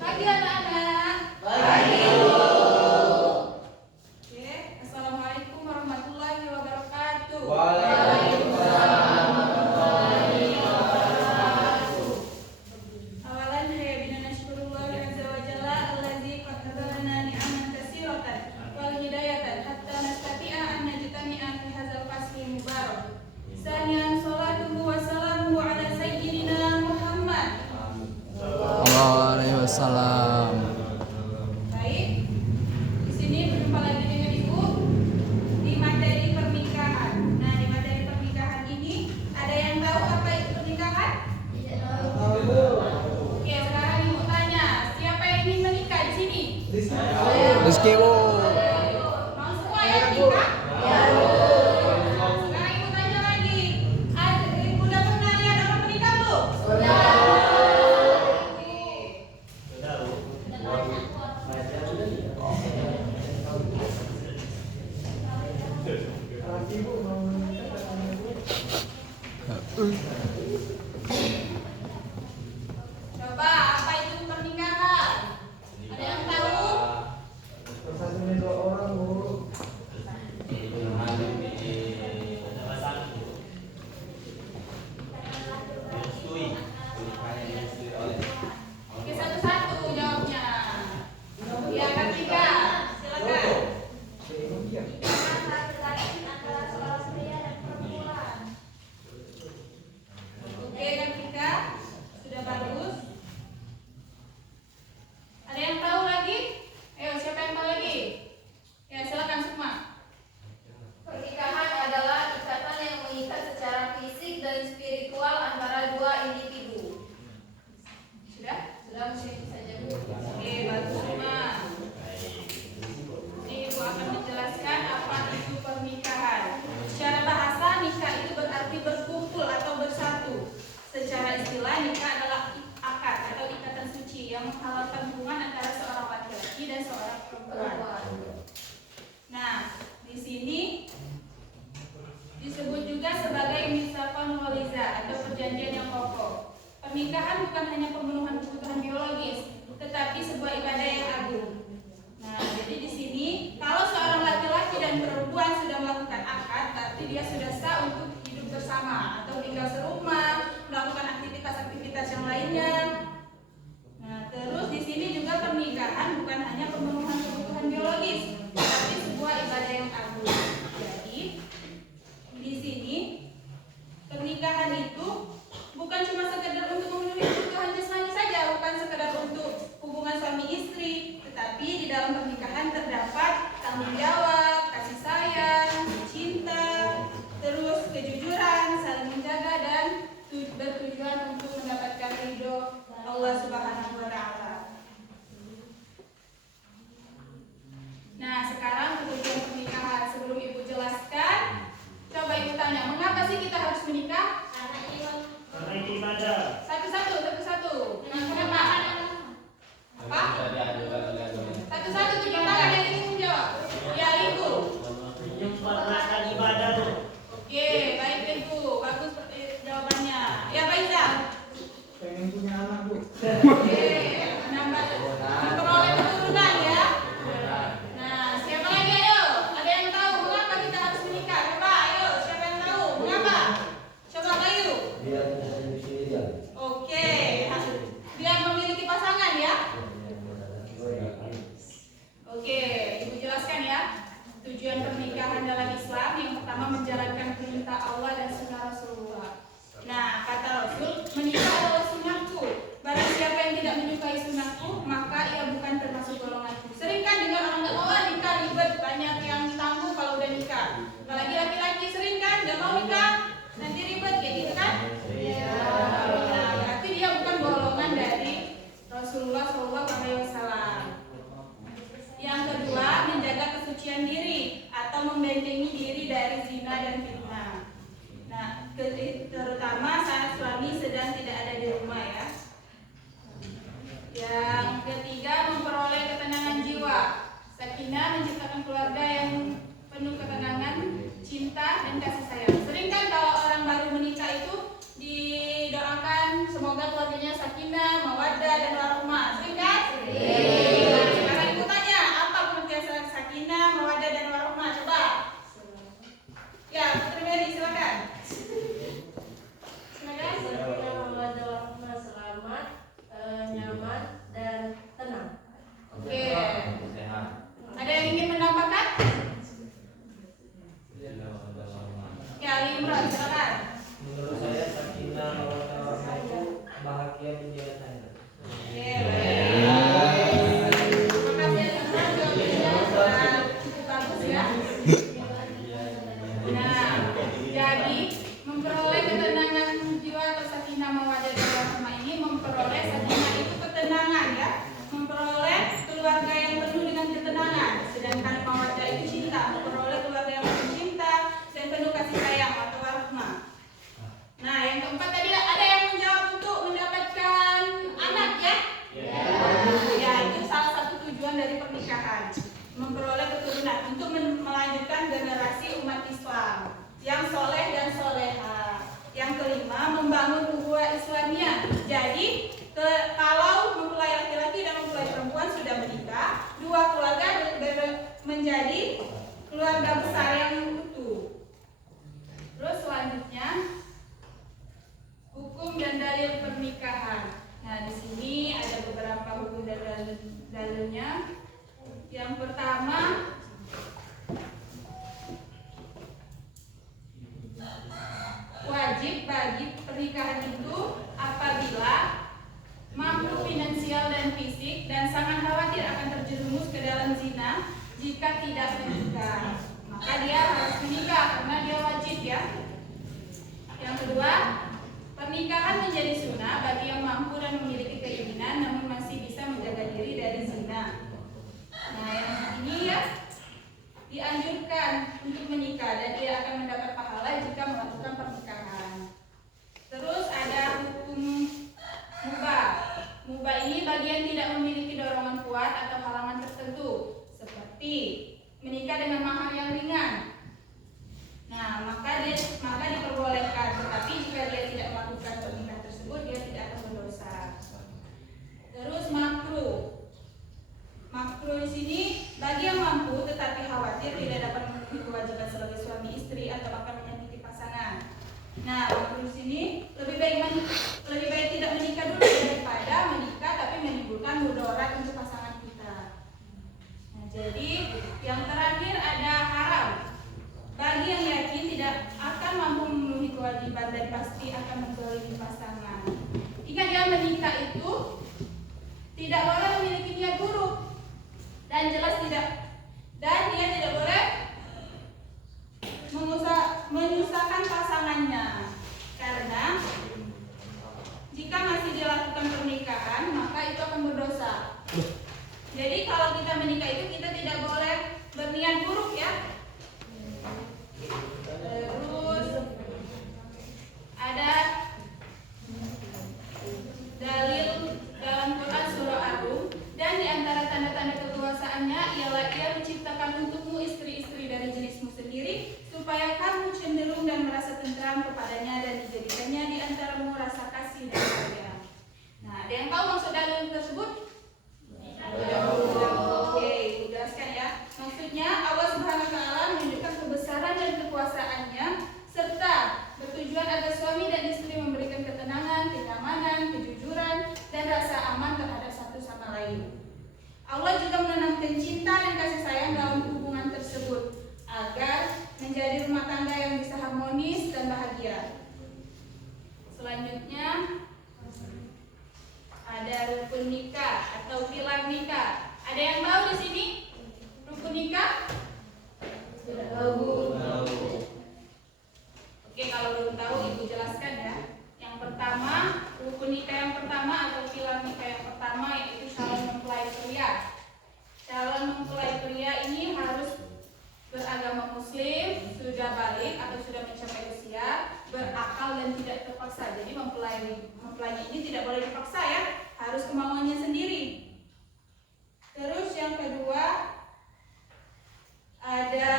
Pagi anak-anak. Pagi. Oke, assalamualaikum warahmatullahi wabarakatuh. Waalaikumsalam warahmatullahi wabarakatuh. Awalan hayya bina nashkurullah azza wa jalla allazi qad hadana ni'aman katsiratan wal hidayatan hatta nastati'a an najtami'a fi hadzal fasli mubarak. Saniyan salatuhu wa salamuhu ala sayyidina Muhammad. Waalaikumsalam. Baik, di sini berjumpa lagi dengan Ibu di materi pernikahan. Nah, di materi pernikahan ini ada yang tahu apa itu pernikahan? Oke, sekarang Ibu tanya, siapa yang ingin menikah di sini? Rizky Bu. Mau semua yang menikah? Sekarang Ibu tanya lagi, Ibu udah pernah lihat orang menikah belum? Coba apa itu pernikahan? Ada yang tahu? Oke, satu-satu jawabnya. Ya, ketiga, silakan. Oke, ketiga, sudah bagus. Ada yang tahu lagi? Ayo, siapa yang tahu lagi? Ya, silakan semua. Pernikahan adalah ikatan yang mengikat secara fisik dan spiritual antara dua individu. Sudah? Sudah mesti saja Bu. Oke, bagus semua. Ini Ibu akan menjelaskan apa itu pernikahan. Secara bahasa, nikah itu berarti berkumpul atau bersatu. Secara istilah, nikah adalah akad atau ikatan suci yang menghalalkan hubungan antara seorang laki-laki dan seorang perempuan. Nah, di sini disebut juga sebagai misafon waliza atau perjanjian yang kokoh. Pernikahan bukan hanya pemenuhan kebutuhan biologis, tetapi sebuah ibadah yang agung. Nah, jadi di sini kalau seorang laki-laki dan perempuan sudah melakukan akad, berarti dia sudah sah untuk hidup bersama atau tinggal serumah, melakukan aktivitas-aktivitas yang lainnya. Nah, terus di sini juga pernikahan bukan hanya pemenuhan kebutuhan biologis, tetapi sebuah ibadah yang agung. Jadi di sini pernikahan itu bukan cuma sekedar untuk memenuhi kebutuhan jasmani saja, bukan sekedar untuk hubungan suami istri, tetapi di dalam pernikahan terdapat tanggung jawab, kasih sayang, cinta, terus kejujuran, saling menjaga dan bertujuan untuk mendapatkan ridho Allah Subhanahu wa taala. Nah, sekarang tujuan pernikahan. Sebelum Ibu jelaskan, coba Ibu tanya, mengapa sih kita harus menikah? Karena ibadah. Satu-satu. Kenapa? Apa? Satu-satu tunjuk tangan yang ingin menjawab. Ya, Ibu. Menyempurnakan ibadah Bu. Oke, baik Ibu. Bagus jawabannya. Ya, Pak Iza. Pengen punya anak Bu. Oke, memperoleh keturunan ya. Nah, siapa lagi ayo? Ada yang tahu mengapa kita harus menikah? Coba ayo, siapa yang tahu? Mengapa? Coba kayu. Oke, biar memiliki pasangan ya. Oke, Ibu jelaskan ya. Tujuan pernikahan dalam Islam yang pertama menjalankan perintah Allah dan sunnah Rasulullah. Nah, kata Rasul, menikah adalah sunnahku. Barang siapa yang tidak menyukai sunnahku, maka ia bukan termasuk golonganku. Sering kan dengar orang nggak mau nikah ribet, banyak yang tangguh kalau udah nikah. Apalagi laki-laki sering kan nggak mau nikah, nanti ribet kayak gitu kan? Nah, berarti dia bukan golongan dari Rasulullah SAW. Yang kedua, menjaga kesucian diri atau membentengi diri dari zina dan fitnah. Nah, terutama saat suami sedang tidak ada di rumah ya. Yang ketiga, memperoleh ketenangan jiwa. Sakinah menciptakan keluarga yang penuh ketenangan, cinta dan kasih sayang. Sering kan kalau orang baru menikah itu didoakan semoga keluarganya sakinah, mawaddah dan warahmah. Sering kan? untuk melanjutkan generasi umat Islam yang soleh dan soleha. Yang kelima, membangun ukhuwah Islamiyah. Jadi kalau mempelai laki-laki dan mempelai perempuan sudah menikah, dua keluarga menjadi keluarga besar yang utuh. Terus selanjutnya hukum dan dalil pernikahan. Nah, di sini ada beberapa hukum dan dalilnya. Yang pertama, wajib bagi pernikahan itu apabila mampu finansial dan fisik dan sangat khawatir akan terjerumus ke dalam zina jika tidak menikah. Maka dia harus menikah karena dia wajib ya. Yang kedua, pernikahan menjadi sunnah bagi yang mampu dan memiliki keinginan namun masih bisa menjaga diri dari zina. Nah, yang ini ya dianjurkan untuk menikah dan dia akan mendapat pahala jika melakukan pernikahan. Terus ada hukum mubah. Mubah ini bagi yang tidak memiliki dorongan kuat atau halangan tertentu, seperti menikah dengan mahar yang ringan. Nah, maka diperbolehkan, tetapi jika dia tidak melakukan pernikahan tersebut, dia tidak akan berdosa. Terus makruh. Makruh di sini bagi yang mampu tetapi khawatir tidak dapat memenuhi kewajiban sebagai suami istri atau akan menyakiti pasangan. Nah, makruh di sini lebih baik tidak menikah dulu daripada menikah tapi menimbulkan mudarat untuk pasangan kita. Nah, jadi yang terakhir ada haram. Bagi yang yakin tidak akan mampu memenuhi kewajiban dan pasti akan menzalimi pasangan. Jika dia menikah itu tidak boleh memiliki niat buruk dan jelas tidak, dan dia tidak boleh menyusahkan pasangannya, karena jika masih dilakukan pernikahan maka itu akan berdosa. Jadi kalau kita menikah itu kita tidak boleh berniat buruk ya. Terus ada dalil dalam Quran surah Ar-Rum, dan di antara tanda-tanda kekuasaannya ialah ia menciptakan untukmu istri-istri dari jenismu sendiri supaya kamu cenderung dan merasa tentram kepadanya dan dijadikannya di antaramu rasa kasih dan sayang. Nah, ada yang tahu maksud dalil tersebut? Oke, jelaskan ya. Maksudnya Allah Subhanahu wa taala menunjukkan kebesaran dan kekuasaannya serta bertujuan agar suami dan istri memberikan ketenangan, kenyamanan, kejujuran dan rasa aman terhadap satu sama lain. Allah juga menanamkan cinta dan kasih sayang dalam hubungan tersebut agar menjadi rumah tangga yang bisa harmonis dan bahagia. Selanjutnya ada rukun nikah atau pilar nikah. Ada yang tahu di sini rukun nikah? Tidak tahu. Oke, kalau belum tahu Ibu jelaskan ya. Yang pertama, rukun nikah yang pertama atau pilar nikah yang pertama yaitu calon mempelai pria. Calon mempelai pria ini harus beragama muslim, sudah balik atau sudah mencapai usia, berakal dan tidak terpaksa. Jadi mempelainya ini tidak boleh dipaksa ya, harus kemauannya sendiri. Terus yang kedua ada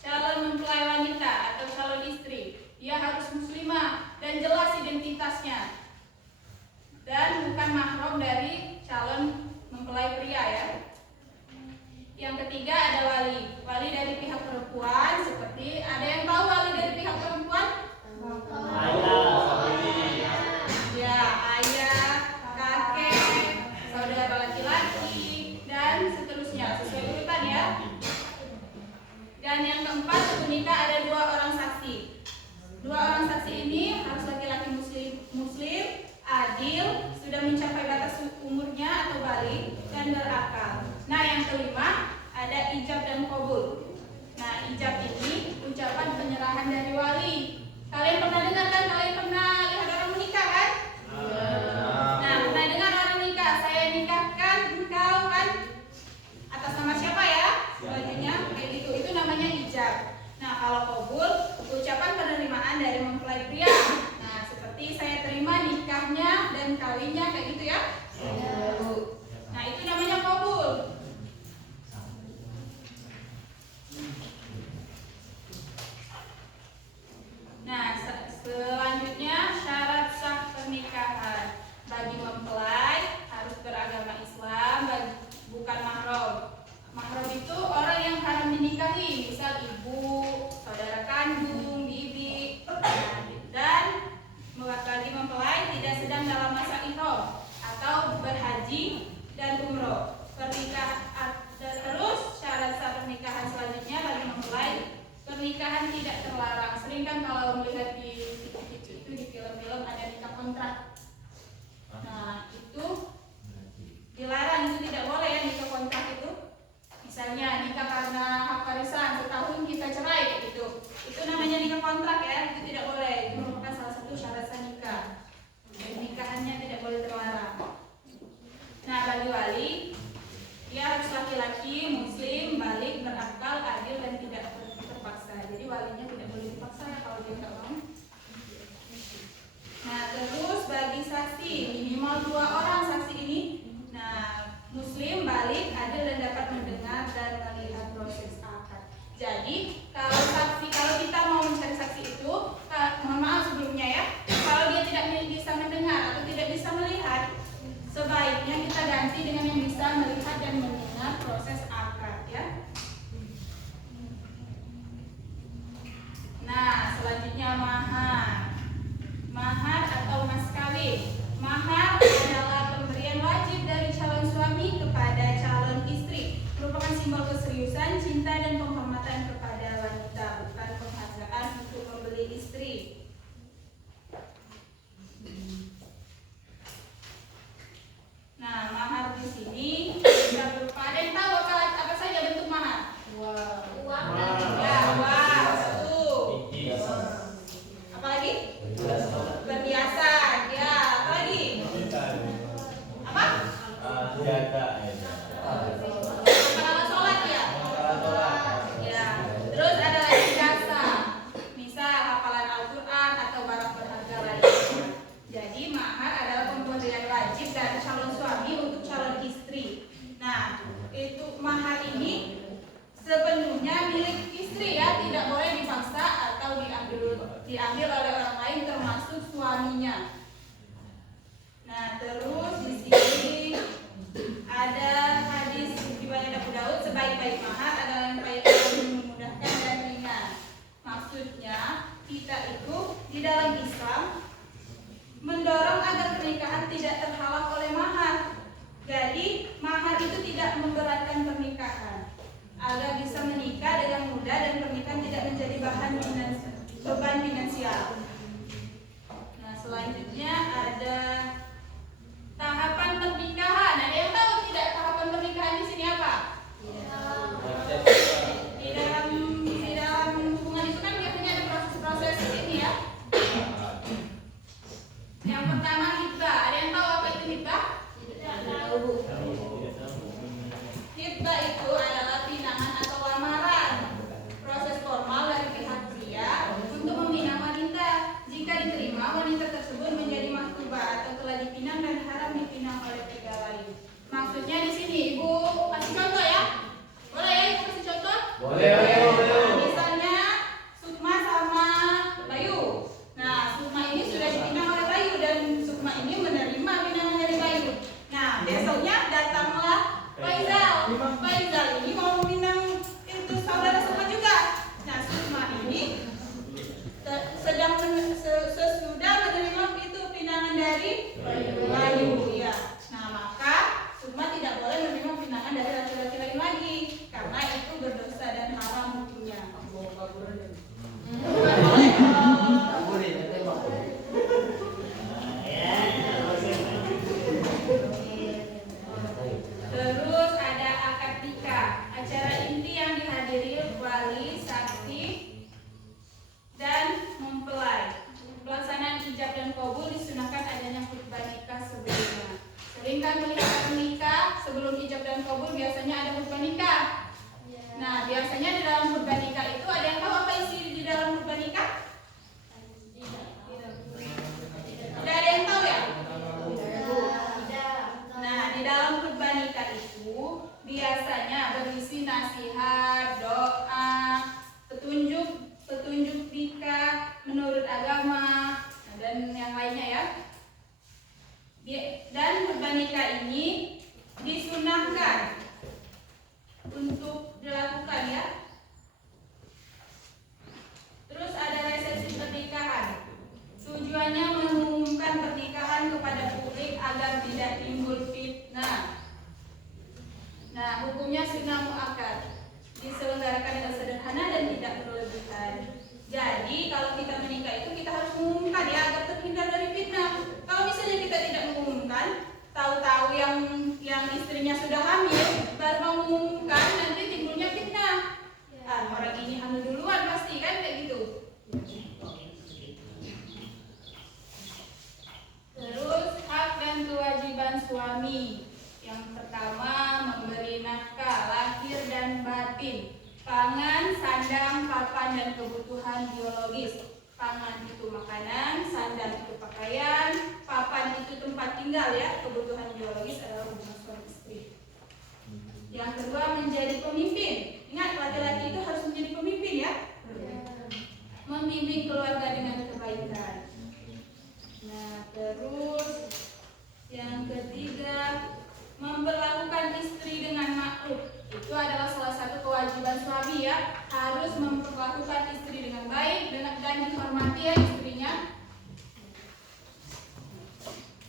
calon mempelai wanita atau calon istri. Dia harus muslimah dan jelas identitasnya dan bukan mahram dari calon mempelai pria ya. Yang ketiga ada wali. Wali dari pihak perempuan, seperti ada yang tahu wali dari pihak perempuan? Ya, ayah, kakek, saudara laki-laki dan seterusnya sesuai urutan ya. Dan yang keempat, menikah ada 2 orang saksi. 2 orang saksi ini harus laki-laki muslim, adil, sudah mencapai batas umurnya atau balik dan berakal. Nah, yang kelima ada ijab dan qabul. Nah, ijab ini ucapan penyerahan dari wali. Kalian pernah dengar kan? Kalian pernah lihat orang menikah kan? Nah, pernah dengar orang nikah? Saya nikahkan engkau kan? Atas nama siapa ya? Selanjutnya kayak gitu. Itu namanya ijab. Nah, kalau qabul ucapan penerimaan dari mempelai pria. Nah, seperti saya terima nikahnya dan kawinnya kayak gitu ya. Nah, itu namanya qabul. Nah, bagi wali, dia harus laki-laki, muslim, balik, berakal, adil, dan tidak terpaksa. Jadi walinya tidak boleh dipaksa ya kalau dia nggak mau. Nah, terus bagi saksi, minimal 2 orang saksi ini. Nah, muslim, balik, adil, dan dapat mendengar dan melihat proses akad. Jadi, kalau kita mau mencari saksi itu, mohon maaf sebelumnya ya, kalau dia tidak bisa mendengar atau tidak bisa melihat, sebaiknya kita ganti dengan yang bisa melihat dan mendengar proses akad ya. Nah, selanjutnya mahar. Mahar atau mas kawin. Mahar adalah pemberian wajib dari calon suami kepada calon istri, merupakan simbol keseriusan, cinta, dan penghormatan kepada wanita, bukan penghargaan untuk membeli istri. Nah, mahar di sini bisa berupa, ada yang tahu apa saja bentuk mahar? Uang. Ya, uang, satu. Apa lagi? Perhiasan, ya. Apa lagi? Apa? Alat sholat ya? Ya. Terus ada lagi jasa, misal hafalan Al-Quran atau barang berharga lainnya. Jadi mahar adalah pemberian wajib dari calon suami untuk calon istri. Nah, itu mahar ini sepenuhnya milik istri ya, tidak boleh dipaksa atau diambil oleh orang lain termasuk suaminya. Nah, terus di sini ada hadis riwayat Abu Daud, sebaik-baik mahar adalah yang baik memudahkan dan ringan. Maksudnya kita itu di dalam Islam mendorong agar pernikahan tidak terhalang oleh mahar. Jadi mahar itu tidak memberatkan pernikahan, agar bisa menikah dengan mudah dan pernikahan tidak menjadi beban finansial. Nah, selanjutnya ada tahapan pernikahan. Ada yang tahu tidak tahapan pernikahan di sini apa? Di dalam hubungan itu kan biasanya ada proses-proses ini ya. Yang pertama hibah. Ada yang tahu apa itu hibah? Hibah itu adalah pinangan atau lamaran, proses formal dari pihak pria untuk meminang wanita. Jika diterima, wanita tersebut menjadi mahkubah atau telah dipinang dan haram dipinang oleh pria lain. Maksudnya di sini Ibu kasih contoh ya. Boleh ya Ibu kasih contoh? Boleh. Nah, misalnya Sukma sama Bayu. Nah, Sukma ini sudah dipinang oleh Bayu dan Sukma ini menerima pinangan dari Bayu. Nah, besoknya datanglah Faizal. Faizal ini mau meminang itu saudara Sukma juga. Nah, Sukma ini sesudah menerima itu pinangan dari Bayu ya. Nah, maka Sukma tidak boleh menerima pinangan dari laki-laki lain lagi karena itu berdosa dan haram hukumnya. Bukan boleh. Terus ada akad nikah, acara inti yang dihadiri wali, saksi, dan mempelai. Pelaksanaan ijab dan kabul disunahkan adanya khutbah nikah sebelumnya. Sering kan melihat nikah sebelum ijab dan kabul biasanya ada khutbah nikah. Nah, biasanya di dalam khutbah nikah itu ada yang tahu apa isi di dalam khutbah nikah? Tidak ada yang tahu ya? Nah, di dalam khutbah nikah itu biasanya berisi nasihat, doa, petunjuk nikah menurut agama, dan yang lainnya ya. Dan khutbah nikah ini disunahkan untuk dilakukan ya. Terus ada resepsi pernikahan. Tujuannya mengumumkan pernikahan kepada publik agar tidak timbul fitnah. Nah, hukumnya sunnah muakkad, diselenggarakan dengan sederhana dan tidak berlebihan. Jadi kalau kita menikah itu kita harus mengumumkan ya agar terhindar dari fitnah. Kalau misalnya kita tidak mengumumkan, tahu-tahu yang istrinya sudah hamil baru mengumumkan, nanti timbulnya fitnah. Orang ini hamil duluan pasti kan kayak gitu. Terus hak dan kewajiban suami. Yang Yang pertama, memberi nafkah lahir dan batin, pangan, sandang, papan, dan kebutuhan biologis. Pangan itu makanan, sandang itu pakaian, papan itu tempat tinggal ya. Kebutuhan biologis adalah hubungan suami istri. Yang kedua, menjadi pemimpin. Ingat, laki-laki itu harus menjadi pemimpin ya. Membimbing keluarga dengan kebaikan. Nah, terus yang ketiga, memperlakukan istri dengan makruf. Itu adalah salah satu kewajiban suami ya, harus memperlakukan istri dengan baik dan dihormati ya istrinya.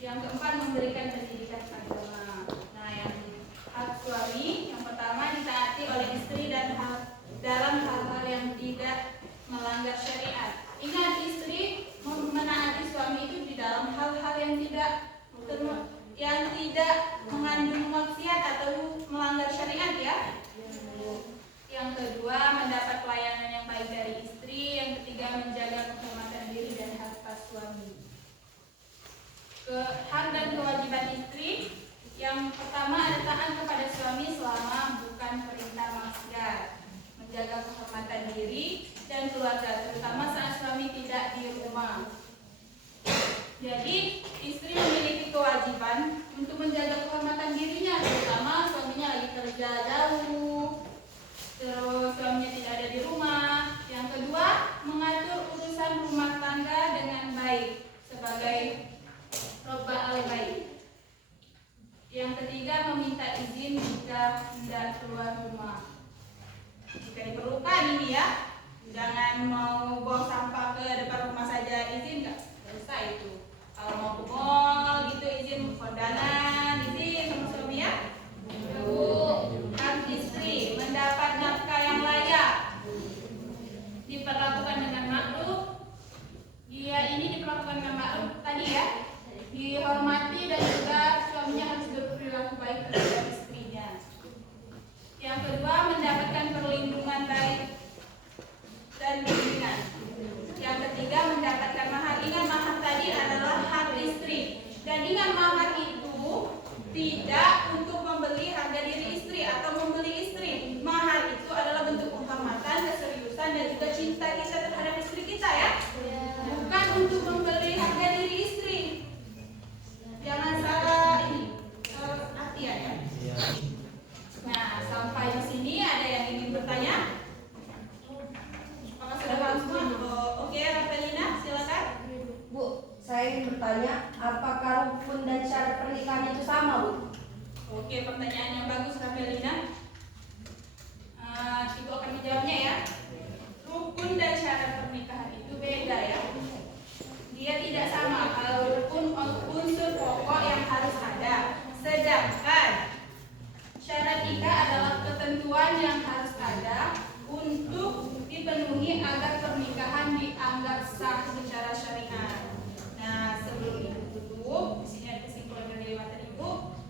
Yang keempat, memberikan pendidikan agama. Nah, yang hak suami yang pertama, ditaati oleh istri dan dalam hal-hal yang tidak melanggar syariat. Ingat, istri menaati suami itu di dalam hal-hal yang tidak mengandung maksiat atau melanggar syariat ya. Yang kedua, mendapat pelayanan yang baik dari istri. Yang ketiga, menjaga kehormatan diri dan harta suami. Hak dan kewajiban istri. Yang pertama, ada taat kepada suami selama bukan perintah maksiat, menjaga kehormatan diri dan keluarga, terutama saat suami tidak di rumah. Jadi istri memiliki kewajiban untuk menjaga kehormatan dirinya, terutama suaminya lagi kerja jauh, terus suaminya tidak ada di rumah. Yang kedua, mengatur urusan rumah tangga dengan baik sebagai robba al-bait. Yang ketiga, meminta izin jika hendak keluar rumah. Jika diperlukan ini ya, jangan mau buang sampah ke depan rumah saja izin, nggak usah itu. Kalau mau ke mall gitu izin, kondangan izin sama suami ya. Hak istri, mendapat nafkah yang layak, diperlakukan dengan makruf. Dia ini diperlakukan dengan makruf tadi ya, dihormati dan juga suaminya harus berperilaku baik terhadap istrinya. Yang kedua, mendapatkan perlindungan baik dan bimbingan. Yang ketiga, mendapatkan mahar. Ingat, mahar tadi adalah hak istri. Dan ingat, mahar itu tidak untuk membeli harga diri istri atau membeli istri. Mahar itu adalah bentuk penghormatan, keseriusan, dan juga cinta kita terhadap istri kita ya. Bukan untuk membeli harga diri istri. Jangan salah ini artian ya. Nah, sampai di sini ada yang ingin bertanya? Apakah sudah paham semua? Oke, Rafaelina, silakan. Bu, saya ingin bertanya, apakah rukun dan syarat pernikahan itu sama, Bu? Oke, pertanyaan yang bagus, Rafaelina. Ibu akan menjawabnya ya. Rukun dan syarat pernikahan itu beda ya. Dia tidak sama. Kalau rukun unsur pokok yang harus ada, sedangkan syarat nikah adalah ketentuan yang harus ada untuk dipenuhi agar pernikahan dianggap sah secara syariat. Nah, sebelum itu tutup, di sini ada kesimpulan dari materi Ibu.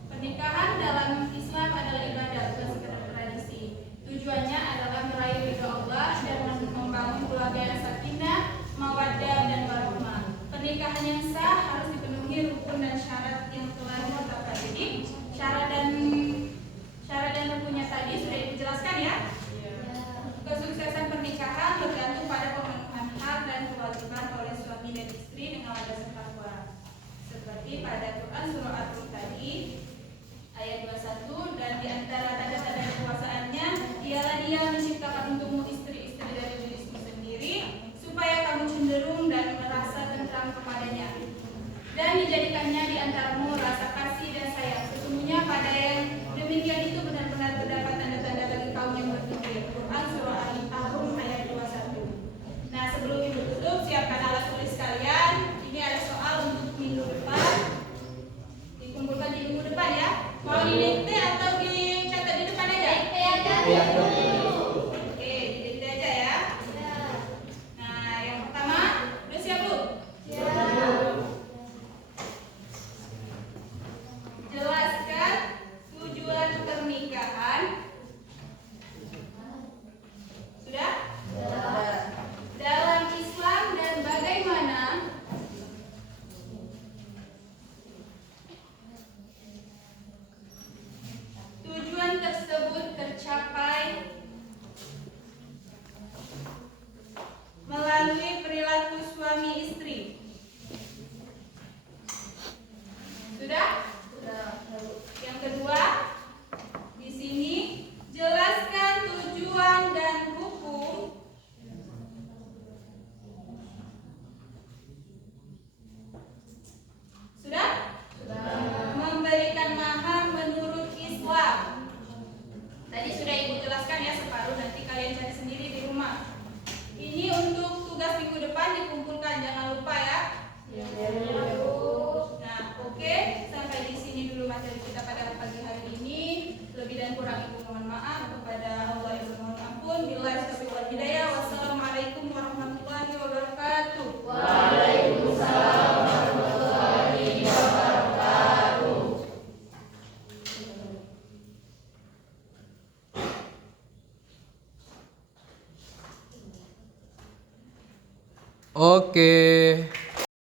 Pernikahan dalam Islam adalah ibadah, bukan sekedar tradisi. Tujuannya adalah meraih ridha Allah dan membangun keluarga yang sakinah, mawaddah, dan warahmah. Pernikahan yang sah harus dipenuhi rukun dan syarat yang telah ditetapkan. Jadi syarat dan rukunnya tadi sudah dijelaskan ya. Kesuksesan pernikahan bergantung pada pemenuhan hak dan kewajiban oleh suami dan istri dengan landasan takwa. Seperti pada Quran surah At-Tur tadi ayat 21, dan di antara tanda-tanda kekuasaannya ialah Dia menciptakan untukmu istri-istri dari dirimu sendiri supaya kamu cenderung dan merasa tentram kepadanya, dan dijadikannya di antaramu rasa kasih dan sayang. Sesungguhnya pada yang demikian itu benar-benar terdapat tanda-tanda bagi kaum yang berpikir. Quran surah Al-Ahzab ayat 21. Nah, sebelum Ibu tutup, siapkan alat tulis kalian. Ini ada soal untuk minggu depan. Dikumpulkan di minggu depan ya. Mau didikte atau dicatat di depan aja? Oke, didikte aja ya. Nah, yang pertama, udah siap Bu? Jelaskan tujuan pernikahan. Sudah? Dalam Islam dan bagaimana Oke.